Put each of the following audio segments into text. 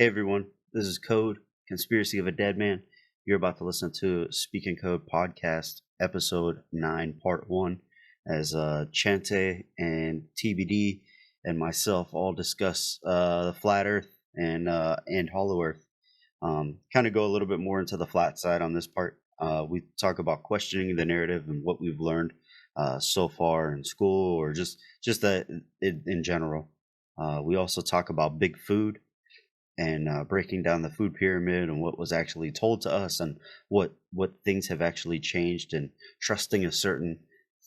Hey everyone, this is C.O.A.D, Conspiracy of a Dead Man. You're about to listen to SpeakInC.O.A.D podcast, episode 9, part 1, as Chente and TBD and myself all discuss the flat Earth and hollow Earth. Kind of go a little bit more into the flat side on this part. We talk about questioning the narrative and what we've learned so far in school, or just that in general. We also talk about big food and breaking down the food pyramid and what was actually told to us, and what things have actually changed, and trusting a certain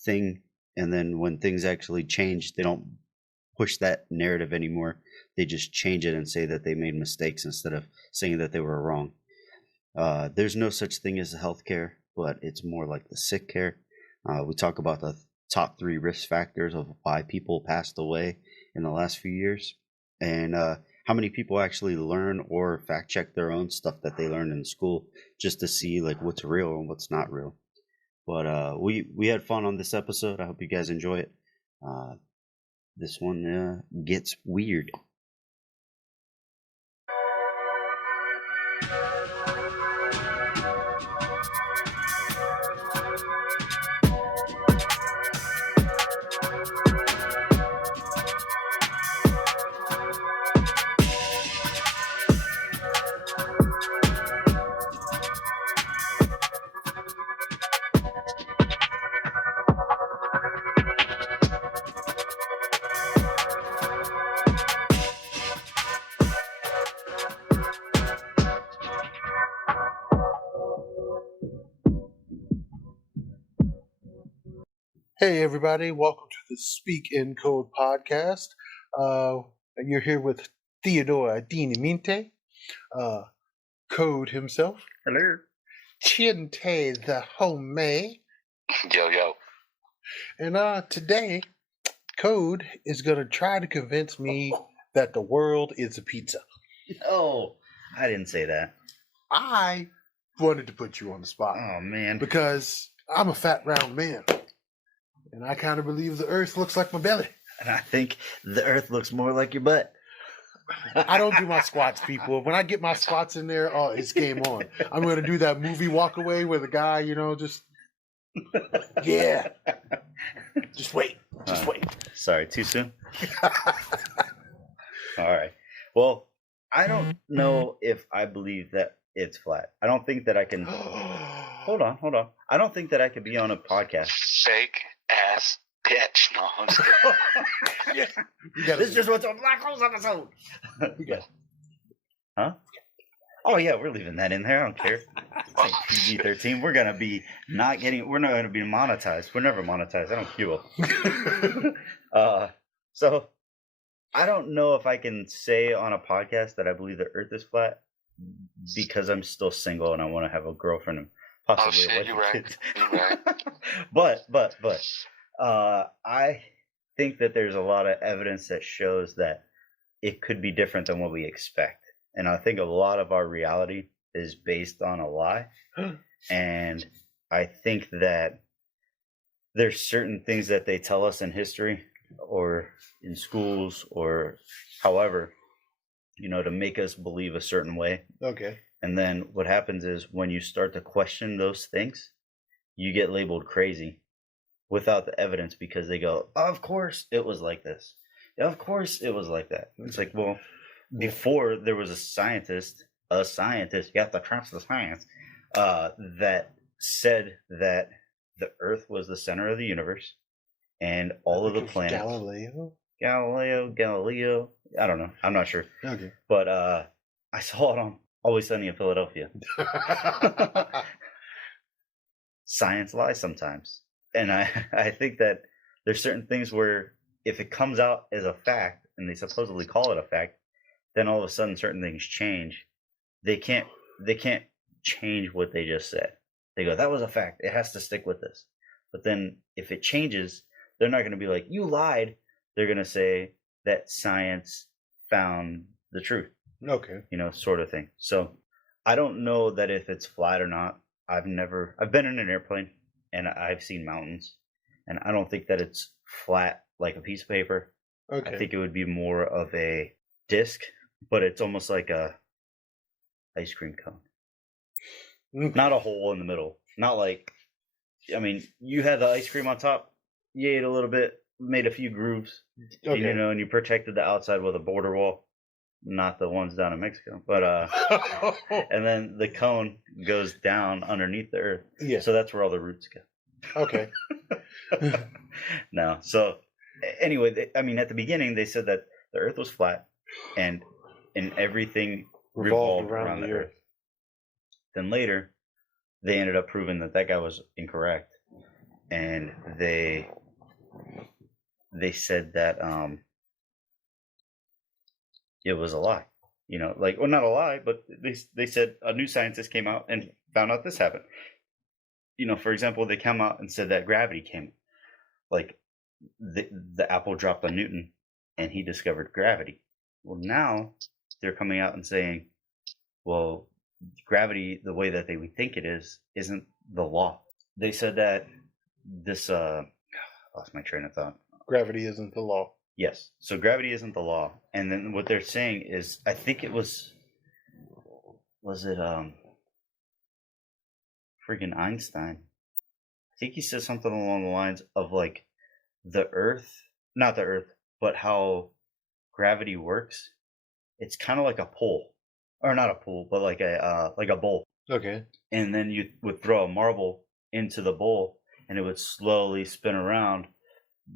thing, and then when things actually change, they don't push that narrative anymore. They just change it and say that they made mistakes instead of saying that they were wrong. There's no such thing as healthcare, but it's more like the SickCare. We talk about the top 3 risk factors of why people passed away in the last few years, and how many people actually learn or fact check their own stuff that they learned in school, just to see like what's real and what's not real. But we had fun on this episode. I hope you guys enjoy it. This one gets weird. Hey everybody, welcome to the SpeakInCOAD podcast. You're here with Theodore Adinamente, C.O.A.D himself. Hello. Chente the homie. Yo. And today, C.O.A.D is going to try to convince me that the world is a pizza. No, I didn't say that. I wanted to put you on the spot. Oh man. Because I'm a fat round man. And I kind of believe the earth looks like my belly. And I think the earth looks more like your butt. I don't do my squats, people. When I get my squats in there, oh, it's game on. I'm going to do that movie walk away where the guy, just, yeah. Just wait. Just wait. Sorry, too soon? All right. Well, I don't know if I believe that it's flat. I don't think that I can... Hold on. I don't think that I could be on a podcast. Fake ass bitch. No, I'm just kidding. Yeah. This just went to a Black Holes episode. Huh? Oh yeah, we're leaving that in there. I don't care. It's PG-13. We're not gonna be monetized. We're never monetized. I don't care. So I don't know if I can say on a podcast that I believe the earth is flat, because I'm still single and I want to have a girlfriend and possibly a wife you're and right. kids. You're right. But I think that there's a lot of evidence that shows that it could be different than what we expect. And I think a lot of our reality is based on a lie. And I think that there's certain things that they tell us in history or in schools or however, to make us believe a certain way. Okay. And then what happens is when you start to question those things, you get labeled crazy without the evidence, because they go, of course it was like this. Of course it was like that. It's like, well, before there was a scientist, you have to trust the science, that said that the earth was the center of the universe and all of the planets. Galileo. I don't know. I'm not sure. Okay. But I saw it on Always Sunny in Philadelphia. Science lies sometimes. And I think that there's certain things where if it comes out as a fact, and they supposedly call it a fact, then all of a sudden certain things change. They can't change what they just said. They go, that was a fact. It has to stick with this. But then if it changes, they're not going to be like, you lied. They're going to say that science found the truth. Okay. Sort of thing. So I don't know that if it's flat or not. I've been in an airplane and I've seen mountains, and I don't think that it's flat like a piece of paper. Okay. I think it would be more of a disc, but it's almost like a ice cream cone. Okay. Not a hole in the middle. Not like, I mean, you had the ice cream on top. You ate a little bit, made a few grooves, and, Okay. and you protected the outside with a border wall. Not the ones down in Mexico, but and then the cone goes down underneath the earth. Yeah. So that's where all the roots go. Okay. No. So anyway, I mean, at the beginning they said that the earth was flat and everything revolved around the earth. Then later they ended up proving that guy was incorrect, and they said that it was a lie. Like, well, not a lie, but they said a new scientist came out and found out this happened. For example, they come out and said that gravity came, like the apple dropped on Newton and he discovered gravity. Well, now they're coming out and saying, well, gravity, the way that we think it is, isn't the law. They said that this, lost my train of thought. Gravity isn't the law. Yes. So gravity isn't the law. And then what they're saying is, I think it was it freaking Einstein? I think he said something along the lines of like not the earth, but how gravity works. It's kind of like a pull, or not a pull, but like a bowl. Okay. And then you would throw a marble into the bowl and it would slowly spin around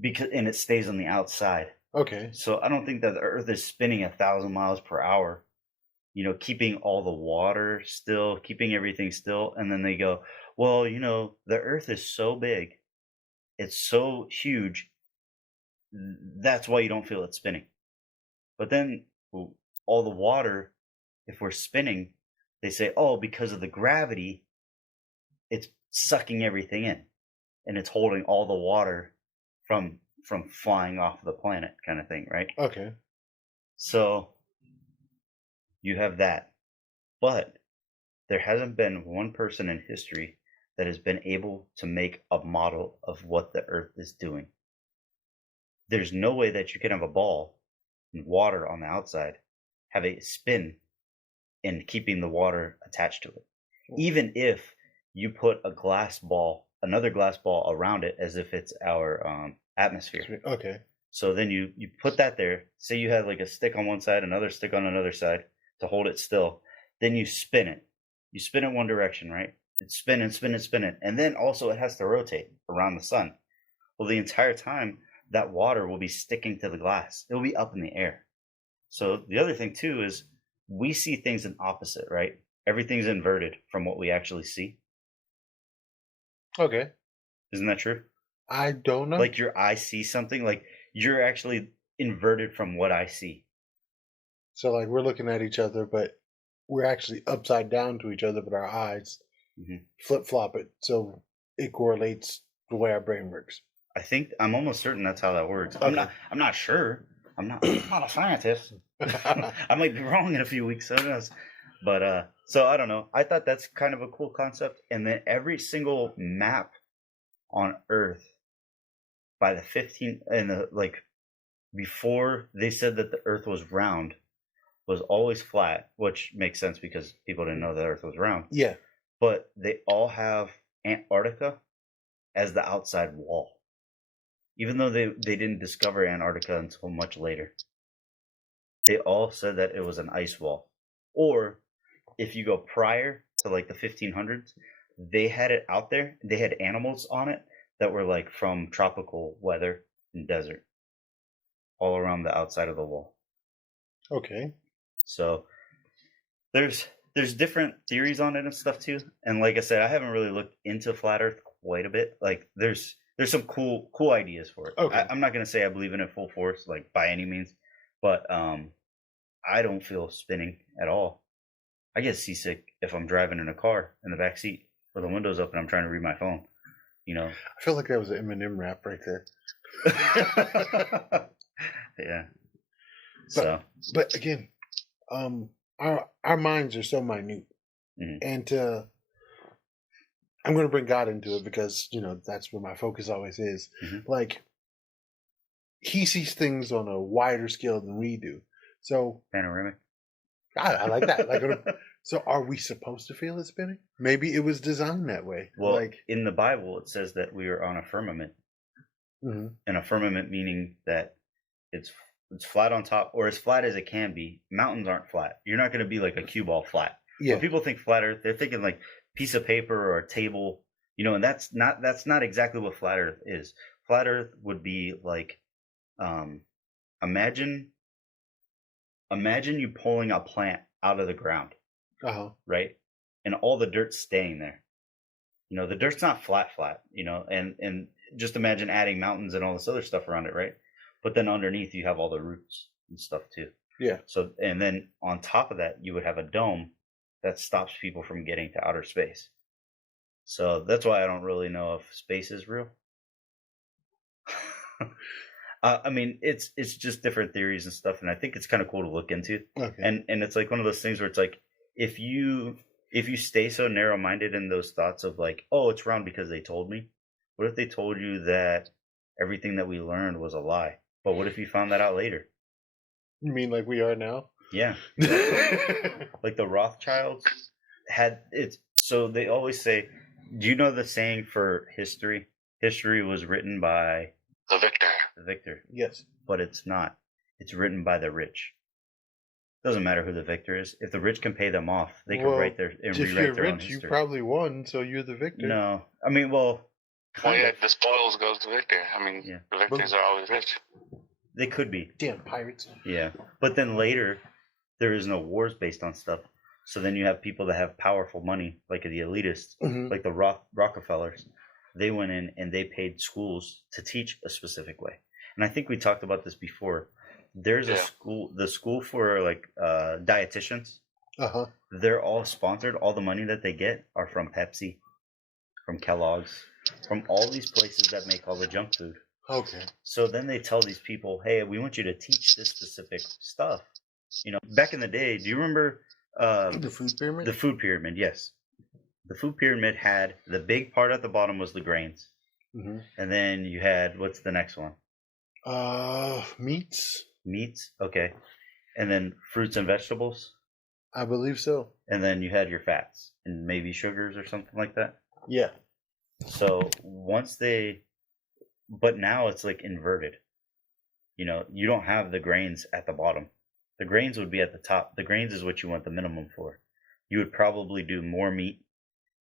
and it stays on the outside. Okay. So I don't think that the earth is spinning 1,000 miles per hour, keeping all the water still, keeping everything still. And then they go, well, the earth is so big, it's so huge, that's why you don't feel it spinning. But then all the water, if we're spinning, they say, oh, because of the gravity, it's sucking everything in and it's holding all the water from flying off the planet, kind of thing, right? Okay. So you have that. But there hasn't been one person in history that has been able to make a model of what the earth is doing. There's no way that you can have a ball and water on the outside, have a spin, and keeping the water attached to it. Even if you put another glass ball around it as if it's our atmosphere. Okay. So then you put that there. Say you had like a stick on one side, another stick on another side to hold it still. Then you spin it. You spin it one direction, right? It's spinning, spinning. And then also it has to rotate around the sun. Well, the entire time that water will be sticking to the glass. It will be up in the air. So the other thing too is we see things in opposite, right? Everything's inverted from what we actually see. Okay. Isn't that true? I don't know. Like your eye sees something, like you're actually inverted from what I see. So like we're looking at each other, but we're actually upside down to each other, but our eyes flip-flop it. So it correlates the way our brain works. I'm almost certain that's how that works. Okay. I'm not sure. I'm not a scientist. I might be wrong in a few weeks. Who knows? But so I don't know. I thought that's kind of a cool concept. And then every single map on Earth by the before they said that the Earth was round, was always flat, which makes sense because people didn't know the Earth was round. Yeah. But they all have Antarctica as the outside wall. Even though they didn't discover Antarctica until much later. They all said that it was an ice wall. Or if you go prior to like the 1500s, they had it out there. They had animals on it that were like from tropical weather and desert. All around the outside of the wall. Okay. So there's different theories on it and stuff too. And like I said, I haven't really looked into flat Earth quite a bit. Like there's some cool ideas for it. Okay. I'm not gonna say I believe in it full force, like by any means, but I don't feel spinning at all. I get seasick if I'm driving in a car in the back seat with the windows open. I'm trying to read my phone. I feel like that was an Eminem rap right there. Yeah. So. But again, our minds are so minute, and I'm going to bring God into it because that's where my focus always is. Like he sees things on a wider scale than we do. So Panoramic. I like that. Like, so are we supposed to feel it spinning? Maybe it was designed that way. Well, like, in the Bible, it says that we are on a firmament, mhm. and a firmament meaning that it's flat on top, or as flat as it can be. Mountains aren't flat. You're not going to be like a cue ball flat. Yeah. When people think flat Earth, they're thinking like piece of paper or a table, and that's not exactly what flat Earth is. Flat Earth would be like, imagine you pulling a plant out of the ground, right? And all the dirt's staying there. The dirt's not flat, and just imagine adding mountains and all this other stuff around it, right? But then underneath you have all the roots and stuff too. Yeah. So, and then on top of that, you would have a dome that stops people from getting to outer space. So that's why I don't really know if space is real. I mean, it's just different theories and stuff, and I think it's kind of cool to look into. Okay. And it's like one of those things where it's like, if you stay so narrow-minded in those thoughts of like, oh, it's round because they told me. What if they told you that everything that we learned was a lie? But what if you found that out later? You mean like we are now? Yeah. Like the Rothschilds had it. So they always say, do you know the saying for history? History was written by the victor. The victor. Yes. But it's not. It's written by the rich. Doesn't matter who the victor is. If the rich can pay them off, they can write their and rewrite their own history. If you're rich, you probably won, so you're the victor. No, I mean, well, yeah, the spoils goes to victor. I mean, yeah. The victors are always rich. They could be. Damn pirates. Yeah, but then later, there is no wars based on stuff. So then you have people that have powerful money, like the elitists, like the Rockefellers. They went in and they paid schools to teach a specific way. And I think we talked about this before. There's a school, the school for like dietitians. They're all sponsored. All the money that they get are from Pepsi, from Kellogg's, from all these places that make all the junk food. Okay. So then they tell these people, hey, we want you to teach this specific stuff. Back in the day, do you remember the food pyramid? The food pyramid, yes. The food pyramid had the big part at the bottom was the grains. And then you had, what's the next one? Meats. Meats, okay. And then fruits and vegetables. I believe so. And then you had your fats and maybe sugars or something like that. Yeah. So but now it's like inverted. You don't have the grains at the bottom. The grains would be at the top. The grains is what you want the minimum for. You would probably do more meat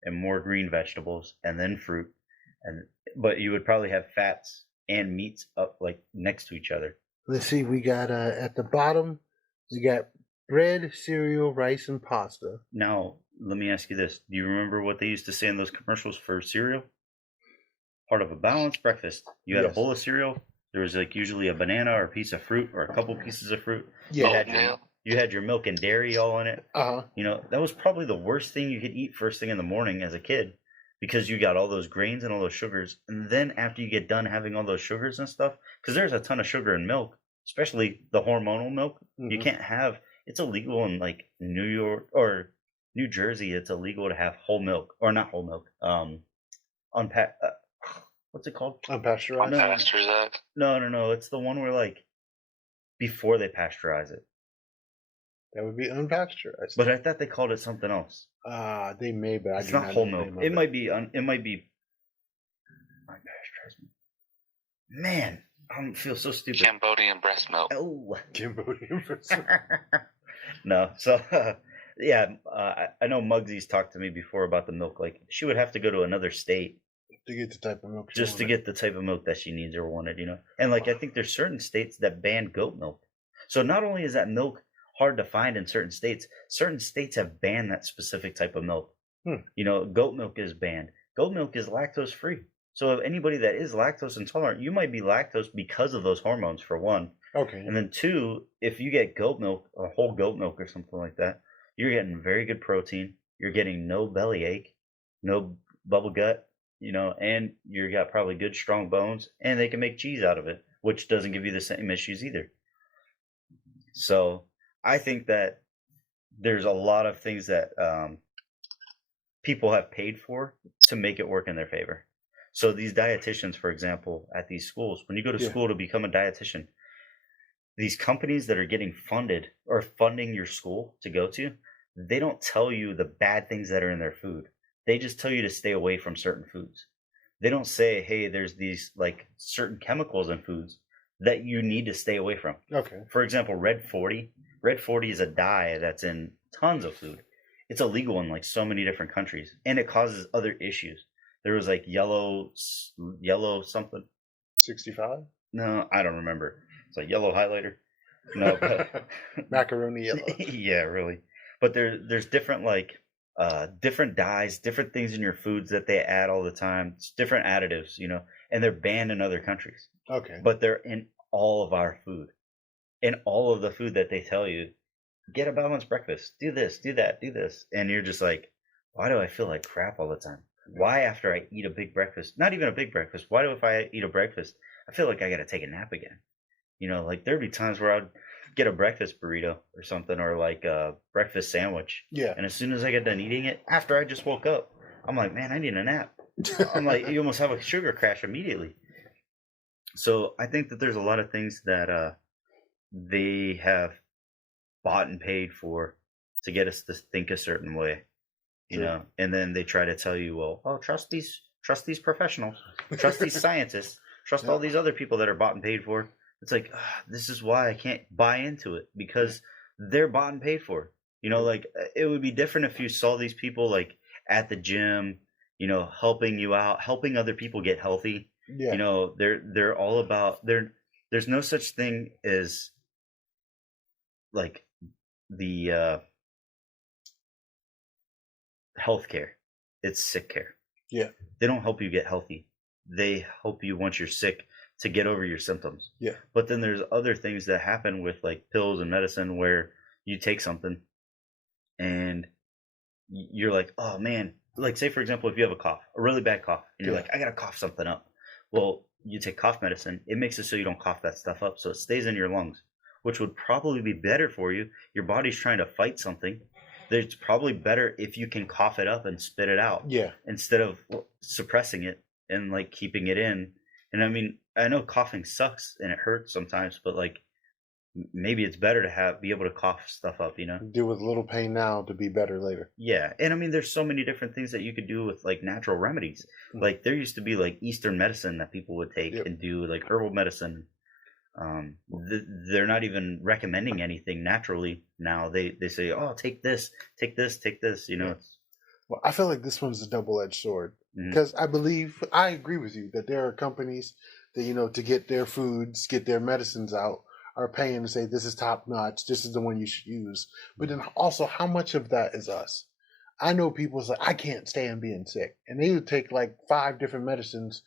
and more green vegetables and then fruit, but you would probably have fats and meats up like next to each other. Let's see, we got at the bottom, we got bread, cereal, rice, and pasta. Now, let me ask you this. Do you remember what they used to say in those commercials for cereal? Part of a balanced breakfast. You had a bowl of cereal. There was like usually a banana or a piece of fruit or a couple pieces of fruit. Yeah. You had your milk and dairy all in it. That was probably the worst thing you could eat first thing in the morning as a kid, because you got all those grains and all those sugars. And then after you get done having all those sugars and stuff, because there's a ton of sugar in milk, especially the hormonal milk. You can't have, it's illegal in like New York or New Jersey. It's illegal to have whole milk, or not whole milk. What's it called? Unpasteurized. Unpasteurized. No. It's the one where like before they pasteurize it. That would be unpasteurized. But I thought they called it something else. They may, but it's not whole milk. It might be unpasteurized. Man, I don't feel so stupid. Cambodian breast milk. Oh, Cambodian breast milk. No, so I know Muggsy's talked to me before about the milk. Like she would have to go to another state to get the type of milk just to get the type of milk that she needs or wanted, And like I think there's certain states that ban goat milk. So not only is that milk hard to find in certain states have banned that specific type of milk. Goat milk is banned. Goat milk is lactose free. So if anybody that is lactose intolerant, you might be lactose because of those hormones, for one. Okay. And then two, if you get goat milk or whole goat milk or something like that, you're getting very good protein. You're getting no bellyache, no bubble gut, and you got probably good strong bones, and they can make cheese out of it, which doesn't give you the same issues either. So I think that there's a lot of things that people have paid for to make it work in their favor. So these dietitians, for example, at these schools, when you go to school to become a dietitian, these companies that are getting funded or funding your school to go to, they don't tell you the bad things that are in their food. They just tell you to stay away from certain foods. They don't say, hey, there's these like certain chemicals in foods that you need to stay away from. Okay. For example, red 40. Red 40 is a dye that's in tons of food. It's illegal in like so many different countries, and it causes other issues. There was like yellow something. 65? No, I don't remember. It's like yellow highlighter. No, but Macaroni yellow. yeah, really. But there's different like different dyes, different things in your foods that they add all the time. It's different additives, and they're banned in other countries. Okay. But they're in all of our food. In all of the food that they tell you, get a balanced breakfast, do this, do that, do this. And you're just like, why do I feel like crap all the time? Why after I eat a big breakfast, not even a big breakfast, why do if I eat a breakfast, I feel like I got to take a nap again? Like there'd be times where I'd get a breakfast burrito or something, or like a breakfast sandwich. Yeah. And as soon as I get done eating it, after I just woke up, I'm like, man, I need a nap. I'm like, you almost have a sugar crash immediately. So I think that there's a lot of things that they have bought and paid for to get us to think a certain way, and then they try to tell you, well, trust these professionals, trust these scientists, trust all these other people that are bought and paid for. It's like, this is why I can't buy into it, because they're bought and paid for. Like it would be different if you saw these people like at the gym, helping you out, helping other people get healthy. Yeah. They're all about there's no such thing as like the healthcare. It's SickCare. Yeah. They don't help you get healthy. They help you once you're sick to get over your symptoms. Yeah. But then there's other things that happen with like pills and medicine where you take something and you're like, oh man, like say for example, if you have a cough, a really bad cough, and you're like, I gotta cough something up. Well, you take cough medicine, it makes it so you don't cough that stuff up, so it stays in your lungs, which would probably be better for you. Your body's trying to fight something. It's probably better if you can cough it up and spit it out. Yeah. Instead of suppressing it and like keeping it in. And I mean, I know coughing sucks and it hurts sometimes, but like maybe it's better to be able to cough stuff up, Deal with a little pain now to be better later. Yeah. And I mean, there's so many different things that you could do with like natural remedies. Mm. Like there used to be like Eastern medicine that people would take and do like herbal medicine. They're not even recommending anything naturally now. They say, oh, take this, take this, take this, It's, well, I feel like this one's a double-edged sword, because I agree with you that there are companies that, to get their foods, get their medicines out, are paying to say this is top notch, this is the one you should use. But then also, how much of that is us? I know people's like, I can't stand being sick, and they would take like 5 different medicines,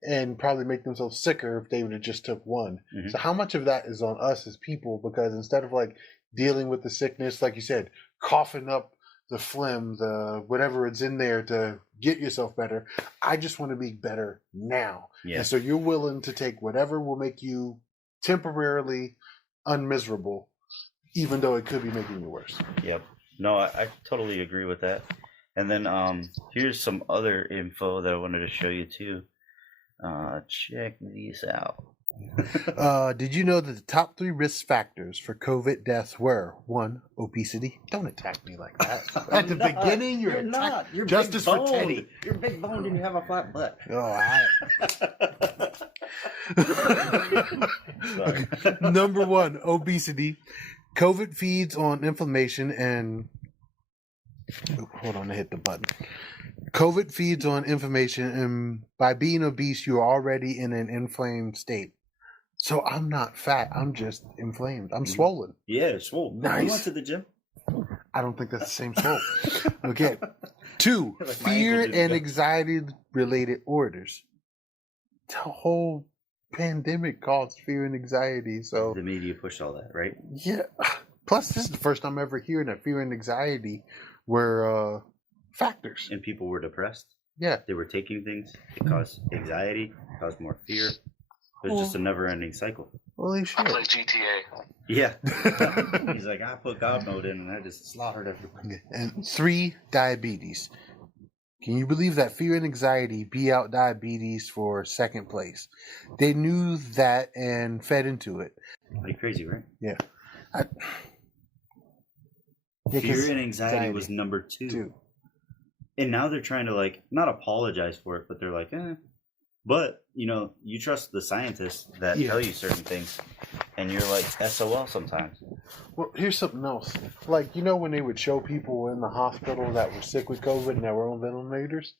and probably make themselves sicker if they would have just took one. Mm-hmm. So how much of that is on us as people? Because instead of like dealing with the sickness, like you said, coughing up the phlegm, the whatever it's in there to get yourself better, I just want to be better now. Yeah. And so you're willing to take whatever will make you temporarily unmiserable, even though it could be making you worse. Yep. No, I totally agree with that. And then here's some other info that I wanted to show you too. Check these out. Did you know that the top 3 risk factors for COVID deaths were 1, obesity? Don't attack me like that. At the beginning, you're not. You're justice for Teddy. You're big boned and you have a flat butt. Okay. Number 1, obesity. COVID feeds on inflammation and... Hold on, I hit the button. COVID feeds on inflammation, and by being obese, you're already in an inflamed state. So I'm not fat. I'm just inflamed. I'm swollen. Yeah, swollen. Nice. You went to the gym? I don't think that's the same swole. Okay. 2, Like fear and anxiety related orders. The whole pandemic caused fear and anxiety. So the media pushed all that, right? Yeah. Plus, this is the first time ever hearing that fear and anxiety were factors. And people were depressed. Yeah. They were taking things. It caused anxiety, caused more fear. It was just a never-ending cycle. Holy shit. I play GTA. Yeah. He's like, I put God mode in and I just slaughtered everybody. And 3, diabetes. Can you believe that fear and anxiety beat out diabetes for second place? They knew that and fed into it. Pretty crazy, right? Yeah. Fear and anxiety was number 2. And now they're trying to like not apologize for it, but they're like, But you trust the scientists that tell you certain things, and you're like SOL sometimes. Well, here's something else. Like when they would show people in the hospital that were sick with COVID and that were on ventilators,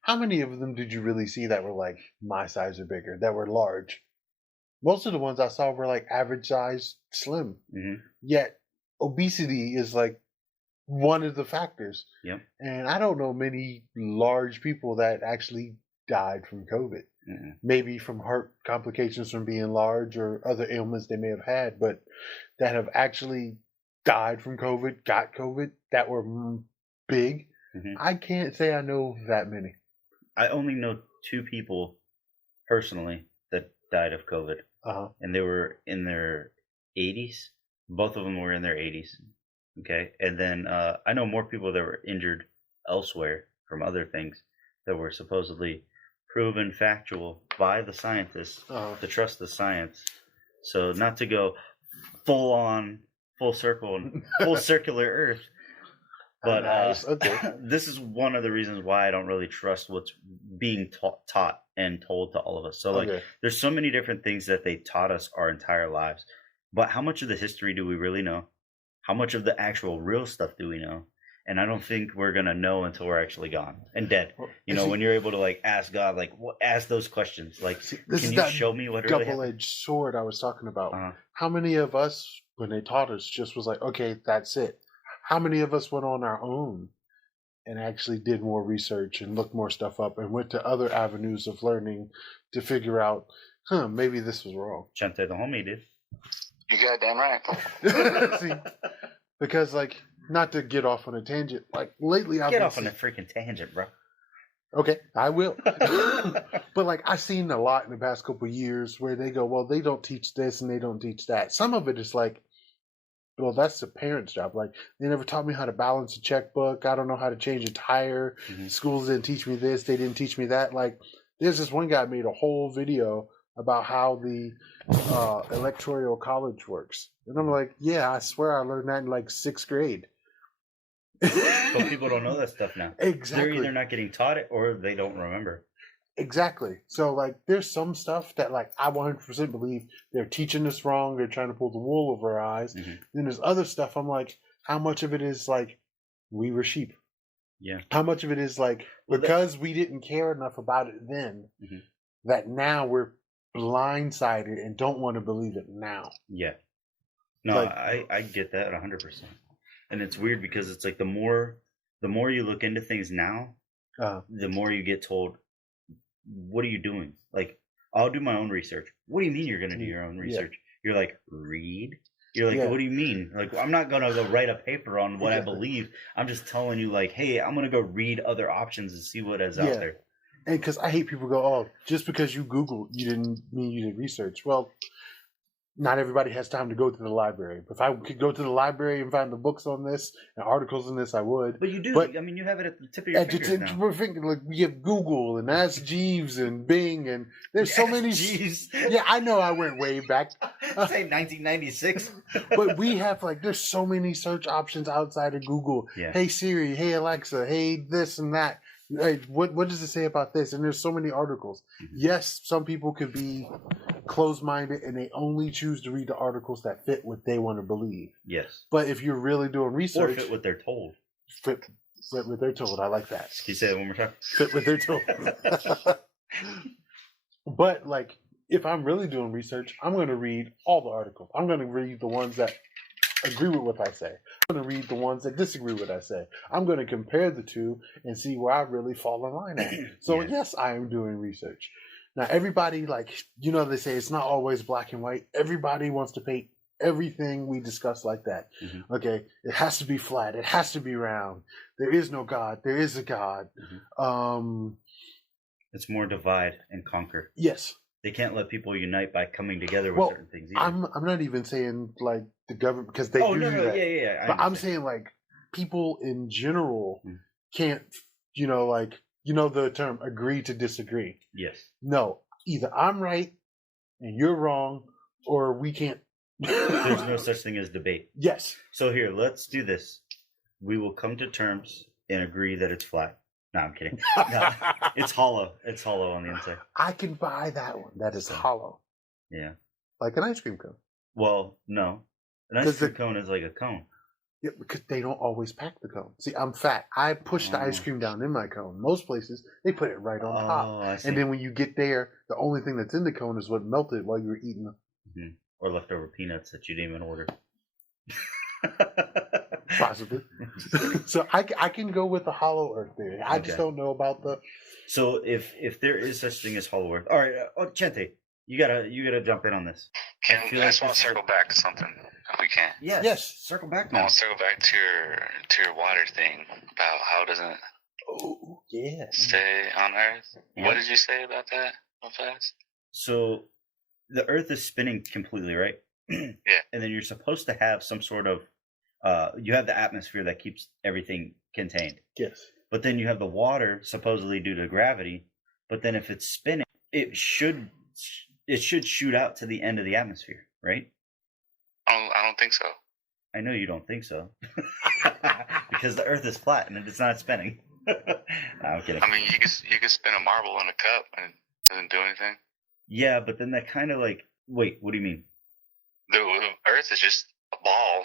how many of them did you really see that were like my size or bigger, that were large? Most of the ones I saw were like average size, slim. Yet obesity is like one of the factors. Yeah. And I don't know many large people that actually died from COVID. Maybe from heart complications from being large or other ailments they may have had, but that have actually died from COVID, got COVID, that were big. I can't say I know that many. I only know 2 people personally that died of COVID. And they were in their 80s. Both of them were in their 80s. Okay. And then I know more people that were injured elsewhere from other things that were supposedly proven factual by the scientists to trust the science. So not to go full on, full circle, and full circular Earth. But this is one of the reasons why I don't really trust what's being taught and told to all of us. So there's so many different things that they taught us our entire lives. But how much of the history do we really know? How much of the actual real stuff do we know? And I don't think we're going to know until we're actually gone and dead. When you're able to like ask God, like ask those questions, like, can you show me what really happened? Double-edged sword I was talking about. How many of us, when they taught us, just was like, okay, that's it? How many of us went on our own and actually did more research and looked more stuff up and went to other avenues of learning to figure out, maybe this was wrong? Chente the homie did. You goddamn right. See, because not to get off on a tangent, like lately I've get off on a freaking tangent, bro. Okay, I will. But I've seen a lot in the past couple of years where they go, well, they don't teach this and they don't teach that. Some of it is like, well, that's the parent's job. Like, they never taught me how to balance a checkbook. I don't know how to change a tire. Schools didn't teach me this. They didn't teach me that. Like, there's this one guy made a whole video about how the electoral college works. And I'm like, yeah, I swear I learned that in 6th grade. But people don't know that stuff now. Exactly. They're either not getting taught it or they don't remember. Exactly. So there's some stuff that I 100% believe they're teaching us wrong. They're trying to pull the wool over our eyes. Then there's other stuff I'm like, how much of it is we were sheep? Yeah. How much of it is because we didn't care enough about it then that now we're blindsided and don't want to believe it now? Yeah. No, I get that 100%. And it's weird because it's the more you look into things now, the more you get told, what are you doing? I'll do my own research. What do you mean you're going to do your own research? You're like, read? You're like, what do you mean? I'm not going to go write a paper on what I believe. I'm just telling you hey, I'm going to go read other options and see what is out there. And because I hate people go, oh, just because you Googled, you didn't mean you did research. Well, not everybody has time to go to the library. If I could go to the library and find the books on this and articles on this, I would. But you do. But, you have it at the tip of your fingers now. We have Google and Ask Jeeves and Bing, and there's so many. Jeeves. Yeah, I know I went way back. Say 1996. But we have there's so many search options outside of Google. Yeah. Hey Siri, hey Alexa, hey this and that. Hey, what does it say about this? And there's so many articles. Yes, some people could be closed-minded and they only choose to read the articles that fit what they want to believe. Yes. But if you're really doing research... Or fit what they're told. Fit what they're told. I like that. Can you say that one more time? Fit what they're told. But, if I'm really doing research, I'm going to read all the articles. I'm going to read the ones that agree with what I say. I'm going to read the ones that disagree with what I say. I'm going to compare the two and see where I really fall in line at. So yes, I am doing research. Now everybody they say it's not always black and white. Everybody wants to paint everything we discuss like that. Okay, it has to be flat. It has to be round. There is no God. There is a God. It's more divide and conquer. Yes. They can't let people unite by coming together with certain things either. I'm not even saying the government, because they do that. Yeah. But I'm saying people in general can't, the term agree to disagree. Yes. No, either I'm right and you're wrong, or we can't There's no such thing as debate. Yes. So here, let's do this. We will come to terms and agree that it's flat. No, I'm kidding. No, it's hollow. It's hollow on the inside. I can buy that one. That is hollow. Yeah. Like an ice cream cone. Well, no. An ice cream cone is like a cone. Yeah, because they don't always pack the cone. See, I'm fat. I push the ice cream down in my cone. Most places, they put it right on top. I see. And then when you get there, the only thing that's in the cone is what melted while you were eating them. Mm-hmm. Or leftover peanuts that you didn't even order. Possibly. So I can go with the hollow earth theory. I just don't know about the... So if there is such thing as hollow earth... All right, Chente, you gotta jump in on this. I just want to circle back to something, if we can. Yes. Circle back I now. want to circle back to your water thing about how it doesn't stay on Earth. Yeah. What did you say about that real fast? So the Earth is spinning completely, right? Yeah. And then you're supposed to have some sort of you have the atmosphere that keeps everything contained. Yes. But then you have the water, supposedly due to gravity. But then if it's spinning, it should shoot out to the end of the atmosphere, right? I don't think so. I know you don't think so. Because the Earth is flat and it's not spinning. No, I'm kidding. I mean, you could spin a marble in a cup and it doesn't do anything. Yeah, but then that kind of like... Wait, what do you mean? The Earth is just a ball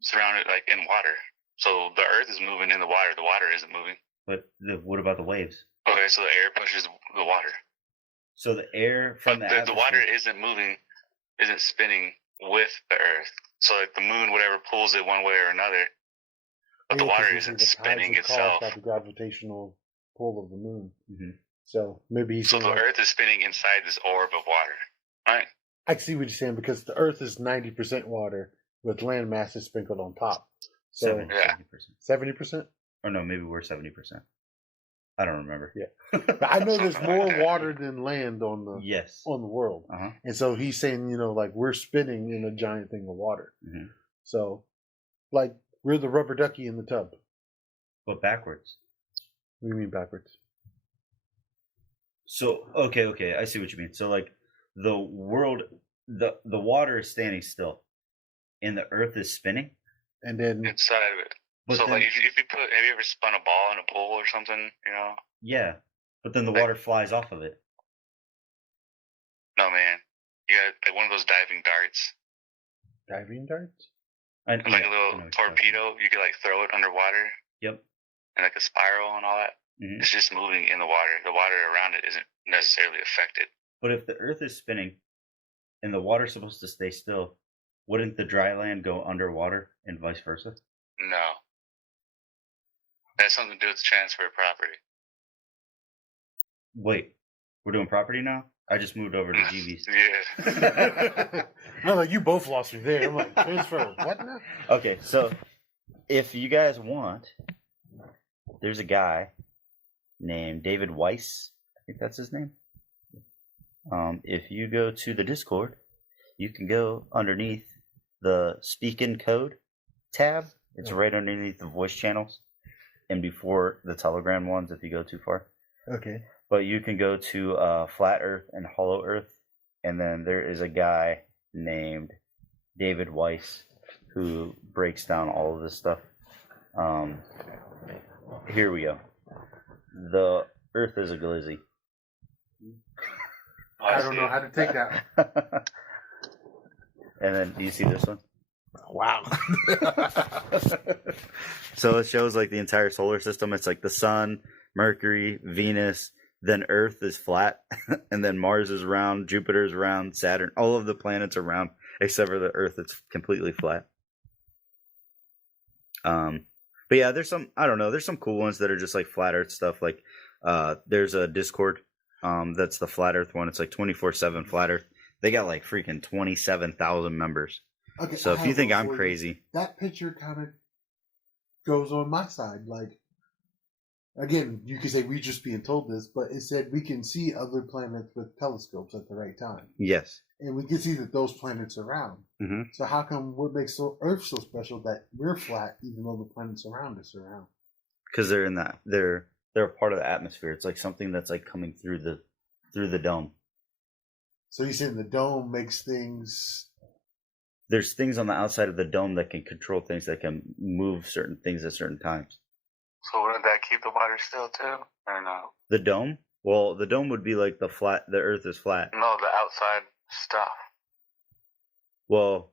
surrounded like in water. So the Earth is moving in the water. The water isn't moving. But what about the waves? Okay, so the air pushes the water. So the air from the water isn't moving, isn't spinning with the Earth. So like the moon, whatever, pulls it one way or another. But the water isn't spinning itself. By the gravitational pull of the moon. Mm-hmm. So maybe So the Earth is spinning inside this orb of water, right? I see what you're saying, because the Earth is 90% water with land masses sprinkled on top. So 70%. 70%? Or no, maybe we're 70%. I don't remember. Yeah. But I know there's more water than land on the on the world. Uh-huh. And so he's saying, like we're spinning in a giant thing of water. Mm-hmm. So like we're the rubber ducky in the tub. But backwards. What do you mean backwards? So okay, I see what you mean. So like the world, the water is standing still and the Earth is spinning, and then inside of it. But so then, like if you have you ever spun a ball in a pool or something, Yeah, but then the water flies off of it. No, man, you got like one of those diving darts. Diving darts? Like a little torpedo, you could like throw it underwater. Yep. And like a spiral and all that. Mm-hmm. It's just moving in the water. The water around it isn't necessarily affected. But if the Earth is spinning and the water's supposed to stay still, wouldn't the dry land go underwater and vice versa? No. That has something to do with transfer of property. Wait, we're doing property now? I just moved over to GB's. Yeah. I'm like, you both lost me there. I'm like, transfer. What now? Okay, so if you guys want, there's a guy named David Weiss. I think that's his name. If you go to the Discord, you can go underneath the SpeakInCOAD tab. It's right underneath the voice channels and before the Telegram ones if you go too far. Okay. But you can go to Flat Earth and Hollow Earth, and then there is a guy named David Weiss who breaks down all of this stuff. Here we go. The Earth is a glizzy. I don't know how to take that. And then, do you see this one? Wow. So it shows like the entire solar system. It's like the sun, Mercury, Venus, then Earth is flat, and then Mars is round, Jupiter's round, Saturn, all of the planets are round, except for the Earth, it's completely flat. But yeah, there's some, I don't know, there's some cool ones that are just like flat Earth stuff. Like there's a Discord that's the Flat Earth one. It's like 24/7 Flat Earth. They got like freaking 27,000 members. Okay, so if you think I'm crazy, that picture kind of goes on my side. Like, again, you could say we just being told this, but it said we can see other planets with telescopes at the right time. Yes, and we can see that those planets are round. Mm-hmm. So how come what makes Earth so special that we're flat, even though the planets around us are round? Because they're in that they're a part of the atmosphere. It's like something that's like coming through the dome. So you're saying the dome makes things. there's things on the outside of the dome that can control things, that can move certain things at certain times. So wouldn't that keep the water still too, or no? The dome? Well, the dome would be like the Earth is flat. No, the outside stuff. Well,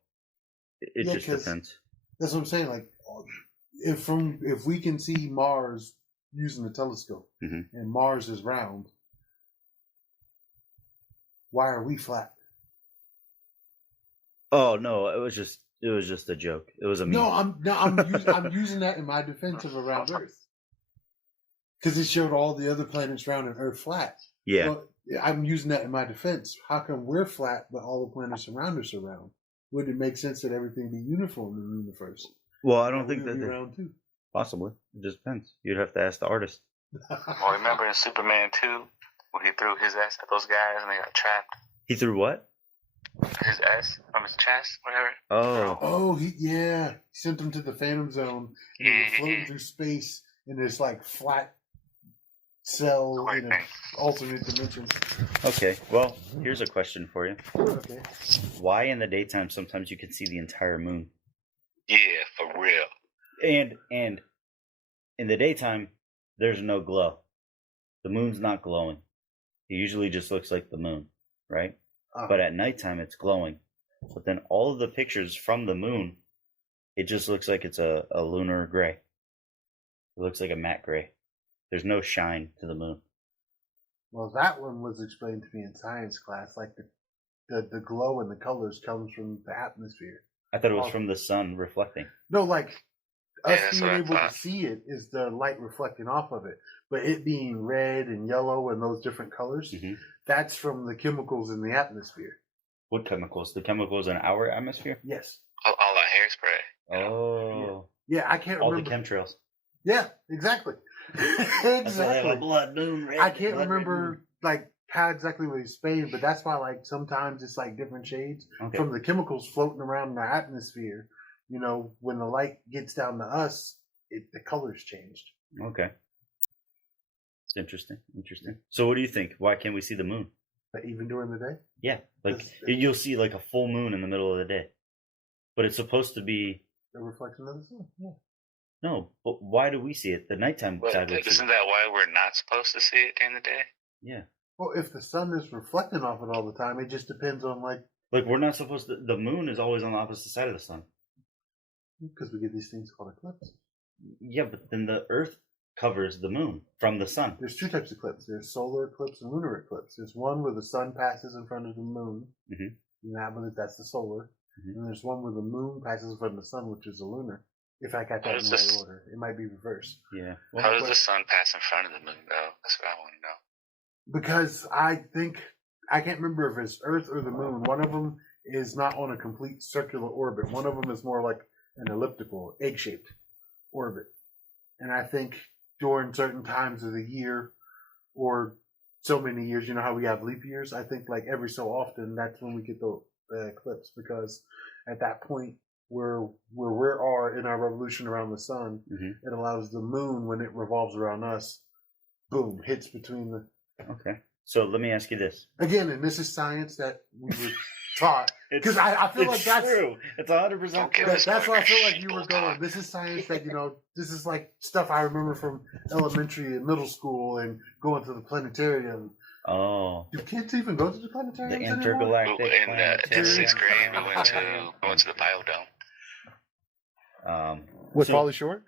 it Yeah, just 'cause depends. That's what I'm saying. Like, if we can see Mars using the telescope, Mhm. and Mars is round, why are we flat? Oh no, it was just a joke. It was a meme. I'm using that in my defense of a round Earth, because it showed all the other planets round and Earth flat. Yeah. So I'm using that in my defense. How come we're flat but all the planets around us are round? Wouldn't it make sense that everything be uniform in the universe? Well, I don't think we that would be round too. possibly. It just depends. You'd have to ask the artist. Well, remember in Superman 2 when he threw his S at those guys and they got trapped? He threw what? His S from his chest, whatever. Oh. He sent them to the Phantom Zone, and they were floating through space in this like flat cell in an alternate dimension. Okay. Well, here's a question for you. Okay. Why in the daytime sometimes you can see the entire moon? Yeah, for real. And in the daytime there's no glow. The moon's not glowing. It usually just looks like the moon, right? But at nighttime it's glowing. But then all of the pictures from the moon, it just looks like it's a lunar gray. It looks like a matte gray. There's no shine to the moon. Well, that one was explained to me in science class. Like the glow and the colors comes from the atmosphere. I thought it was from the sun reflecting. No, like us that's being what I able to thought. see it is the light reflecting off of it. But it being red and yellow and those different colors, that's from the chemicals in the atmosphere. What chemicals? The chemicals in our atmosphere? Yes. All that hairspray. Oh. Yeah, I can't All remember. the chemtrails. Yeah, exactly. That's why they have a Exactly. blood moon. Red, I can't blood red moon. remember like how exactly what he's saying, but that's why like sometimes it's like different shades from the chemicals floating around in the atmosphere. You know, when the light gets down to us, the colors changed. Okay. It's interesting. So what do you think? Why can't we see the moon? But even during the day? Yeah. Like you'll see like a full moon in the middle of the day. But it's supposed to be a reflection of the sun. Yeah. No, but why do we see it? The nighttime side would see Isn't it. that why we're not supposed to see it during the day? Yeah. Well, if the sun is reflecting off it all the time, it just depends on like we're not supposed to. The moon is always on the opposite side of the sun. Because we get these things called eclipses. Yeah, but then the Earth covers the moon from the sun. There's two types of eclipse. There's solar eclipse and lunar eclipse. There's one where the sun passes in front of the moon. And I believe that's the solar. And there's one where the moon passes in front of the sun, which is a lunar. If I got that in the right order, it might be reversed. Yeah. Well, how does the sun pass in front of the moon, though? That's what I want to know. Because I can't remember if it's Earth or the moon. One of them is not on a complete circular orbit. One of them is more like an elliptical, egg-shaped orbit. And I think during certain times of the year, or so many years, you know how we have leap years? I think like every so often, that's when we get the eclipse, because at that point, where we are in our revolution around the sun, it allows the moon, when it revolves around us, boom, hits between the... Okay. So let me ask you this. Again, and this is science that we were taught. Because I feel like that's true. It's 100%. That's why I feel like you were going. This is science that, this is like stuff I remember from elementary and middle school and going to the planetarium. Oh. Do kids even go to the planetarium? The intergalactic in sixth grade, we went to the biodome. With Pauly Shore?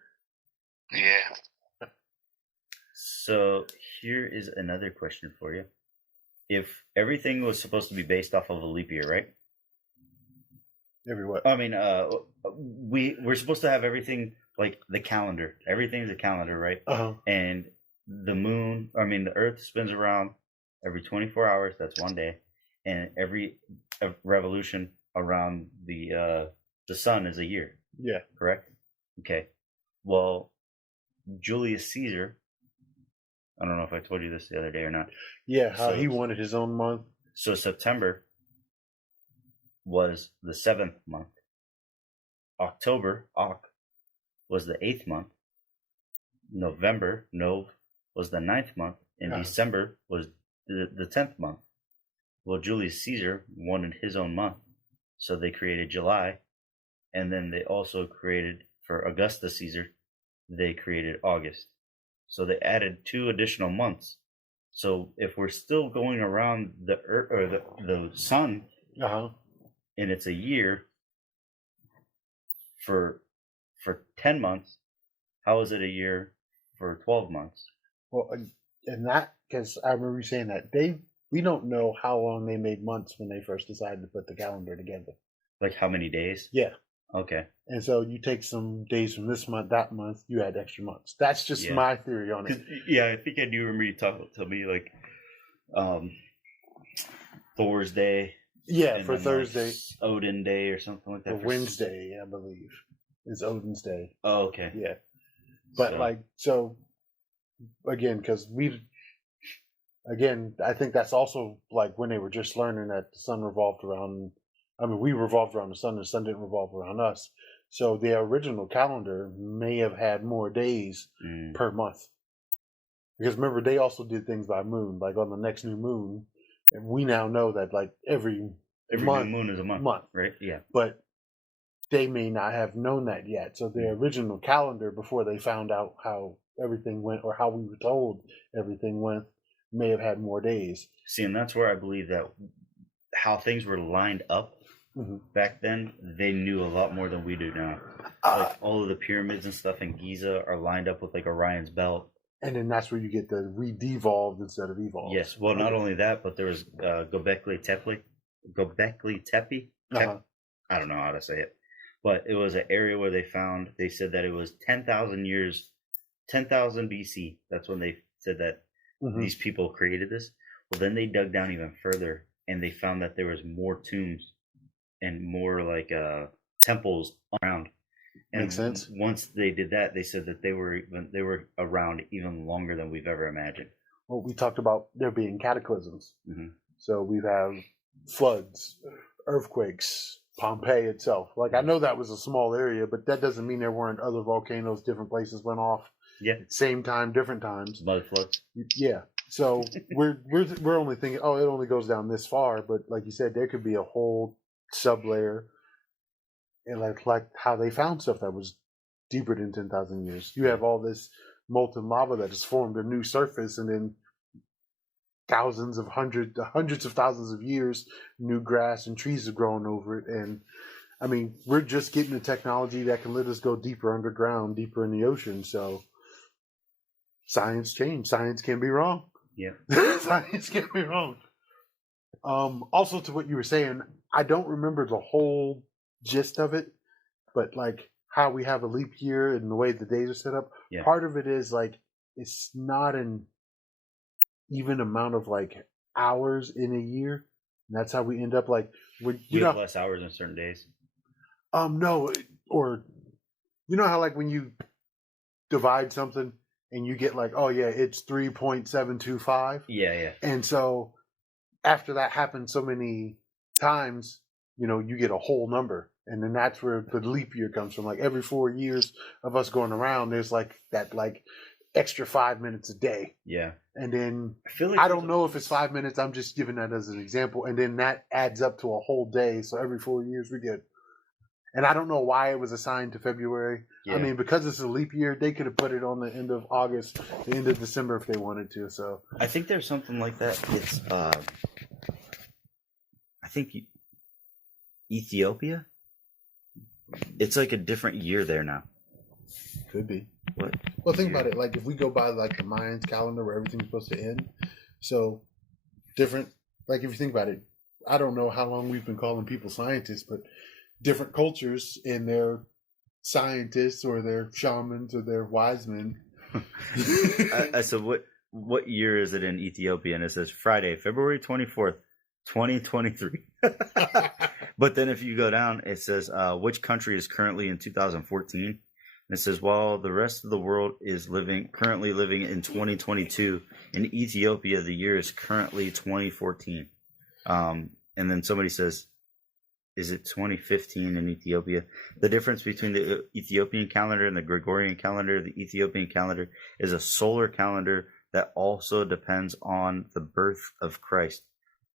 Yeah. So here is another question for you. If everything was supposed to be based off of a leap year, right? Every what? I mean, we're supposed to have everything like the calendar. Everything's a calendar, right? And the moon, the Earth spins around every 24 hours. That's one day, and every revolution around the sun is a year. Yeah. Correct. Okay. Well, Julius Caesar. I don't know if I told you this the other day or not. Yeah, how he wanted his own month. So September was the 7th month. October, was the 8th month. November, Nov, was the 9th month. And December was the 10th month. Well, Julius Caesar wanted his own month. So they created July And then they also created, for Augustus Caesar, they created August. So they added 2 additional months. So if we're still going around the Earth or the sun, and it's a year for 10 months, how is it a year for 12 months? Well, and that, because I remember you saying that we don't know how long they made months when they first decided to put the calendar together. Like how many days? Yeah. Okay. And so you take some days from this month, that month, you add extra months. That's just my theory on it. Yeah, I think I do remember you talking to me like Thor's Day. Yeah, for Thursday. Like Odin Day or something like that. For Wednesday, I believe, is Odin's Day. Oh, okay. Yeah. But so again, because I think that's also like when they were just learning that the sun revolved around. I mean, we revolved around the sun didn't revolve around us. So the original calendar may have had more days per month. Because remember, they also did things by moon, like on the next new moon. And we now know that like every month, new moon is a month, right? Yeah. But they may not have known that yet. So the original calendar, before they found out how everything went or how we were told everything went, may have had more days. See, and that's where I believe that how things were lined up back then, they knew a lot more than we do now. Like all of the pyramids and stuff in Giza are lined up with like Orion's belt. And then that's where you get the we devolved instead of evolved. Yes. Well, not only that, but there was Göbekli Tepe. I don't know how to say it. But it was an area where they said that it was 10,000 years, 10,000 BC. That's when they said that these people created this. Well, then they dug down even further and they found that there was more tombs and more like temples around. And makes sense. Once they did that, they said that they were around even longer than we've ever imagined. Well, we talked about there being cataclysms. So we have floods, earthquakes, Pompeii itself. Like I know that was a small area, but that doesn't mean there weren't other volcanoes. Different places went off. Yeah. Same time, different times. Mud floods. Yeah. So we're only thinking, oh, it only goes down this far, but like you said, there could be a whole sublayer, and like how they found stuff that was deeper than 10,000 years. You have all this molten lava that has formed a new surface, and then hundreds of thousands of years, new grass and trees have grown over it. And I mean, we're just getting the technology that can let us go deeper underground, deeper in the ocean. So science changed. Science can be wrong. Yeah. Science can be wrong. Also, to what you were saying, I don't remember the whole gist of it, but like how we have a leap year and the way the days are set up. Yeah. Part of it is like it's not an even amount of like hours in a year. And that's how we end up like we have less hours in certain days. No, or you know how like when you divide something and you get like, oh yeah, it's 3.725. Yeah. And so after that happens so many times, you know, you get a whole number. And then that's where the leap year comes from. Like every 4 years of us going around, there's like that like extra 5 minutes a day. Yeah. And then I feel like I don't know if it's 5 minutes. I'm just giving that as an example. And then that adds up to a whole day. So every 4 years we get. And I don't know why it was assigned to February. Yeah. I mean, because it's a leap year, they could have put it on the end of August, the end of December if they wanted to. So I think there's something like that. It's I think Ethiopia. It's like a different year there now. Could be. What? Well, think about it. Like if we go by like the Mayans calendar where everything's supposed to end, so different. Like if you think about it, I don't know how long we've been calling people scientists, but different cultures and their scientists or their shamans or their wise men. So what year is it in Ethiopia? And it says Friday, February 24th, 2023. But then if you go down, it says which country is currently in 2014. And it says while the rest of the world is currently living in 2022, in Ethiopia the year is currently 2014. And then somebody says, is it 2015 in Ethiopia? The difference between the Ethiopian calendar and the Gregorian calendar, the Ethiopian calendar is a solar calendar that also depends on the birth of Christ.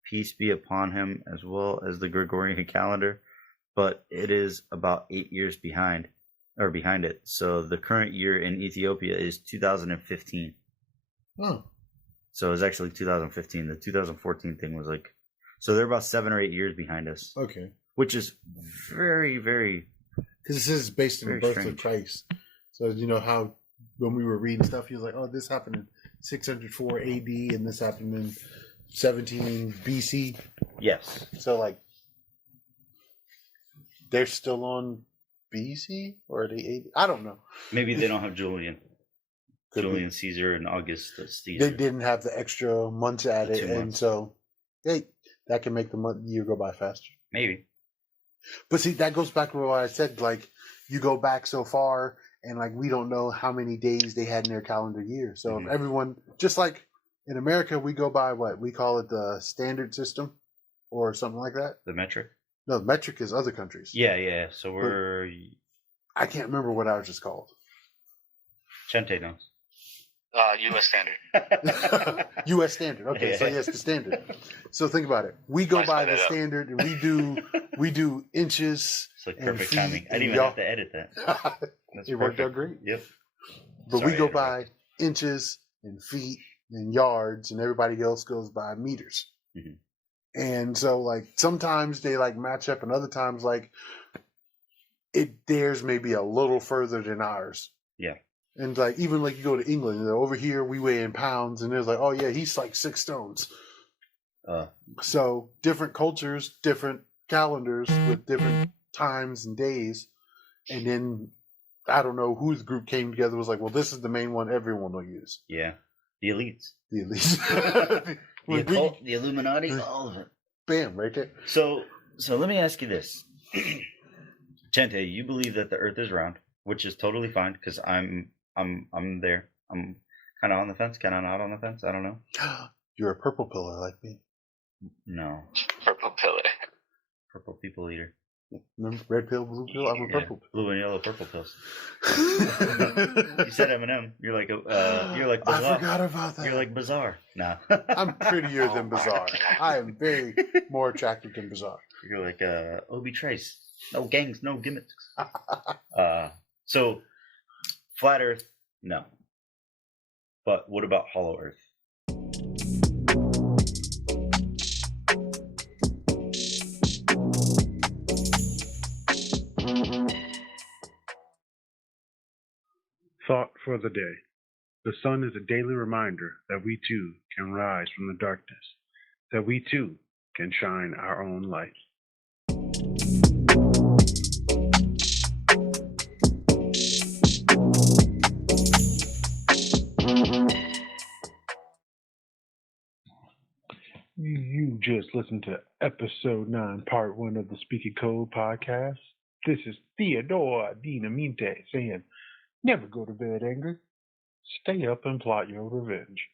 Peace be upon him, as well as the Gregorian calendar. but it is about 8 years behind it. So the current year in Ethiopia is 2015. Oh. So it was actually 2015. The 2014 thing was like, so they're about 7 or 8 years behind us. Okay. Which is very, very. Because this is based on the birth strange. of Christ. So you know how when we were reading stuff, he was like, "Oh, this happened in 604 A.D. and this happened in 17 B.C." Yes. So like, they're still on B.C. or are they A.D.? I don't know. Maybe they don't have Julian Caesar and Augustus Caesar. They didn't have the extra months at it, and so that can make the year go by faster. Maybe. But see, that goes back to what I said. Like, you go back so far, and like we don't know how many days they had in their calendar year. So if everyone, just like in America, we go by what we call it the standard system, or something like that. The metric. No, metric is other countries. Yeah. So I can't remember what ours is called. Chente knows. U.S. standard. U.S. standard. Okay, so yes, the standard. So think about it. We go by the standard, and we do inches. It's like perfect timing. I didn't even have to edit that. It worked out great. Yep. But we go by inches and feet and yards, and everybody else goes by meters. Mm-hmm. And so, like, sometimes they like match up, and other times, like, theirs may be a little further than ours. Yeah. And like even like you go to England, and over here we weigh in pounds, and there's like, oh yeah, he's like 6 stones. So different cultures, different calendars with different times and days, and then I don't know whose group came together was like, well, this is the main one everyone will use. Yeah, the elites, the elites, the occult, the Illuminati, all of it. Bam, right there. So let me ask you this, Chente, you believe that the Earth is round, which is totally fine because I'm there. I'm kind of on the fence, kind of not on the fence. I don't know. You're a purple pillar like me. No. Purple pillar. Purple people eater. Remember, red pill, blue pill. I'm a purple pill. Blue and yellow purple pills. You said M&M. You're like bizarre. I forgot about that. You're like bizarre. Nah. I'm prettier than bizarre. I am very more attractive than bizarre. You're like Obi Trace. No gangs, no gimmicks. So flat Earth, no. But what about hollow Earth? Thought for the day. The sun is a daily reminder that we too can rise from the darkness, that we too can shine our own light. You just listened to episode 9, part 1 of the SpeakInCOAD podcast. This is Theodore Dinamite saying, never go to bed angry. Stay up and plot your revenge.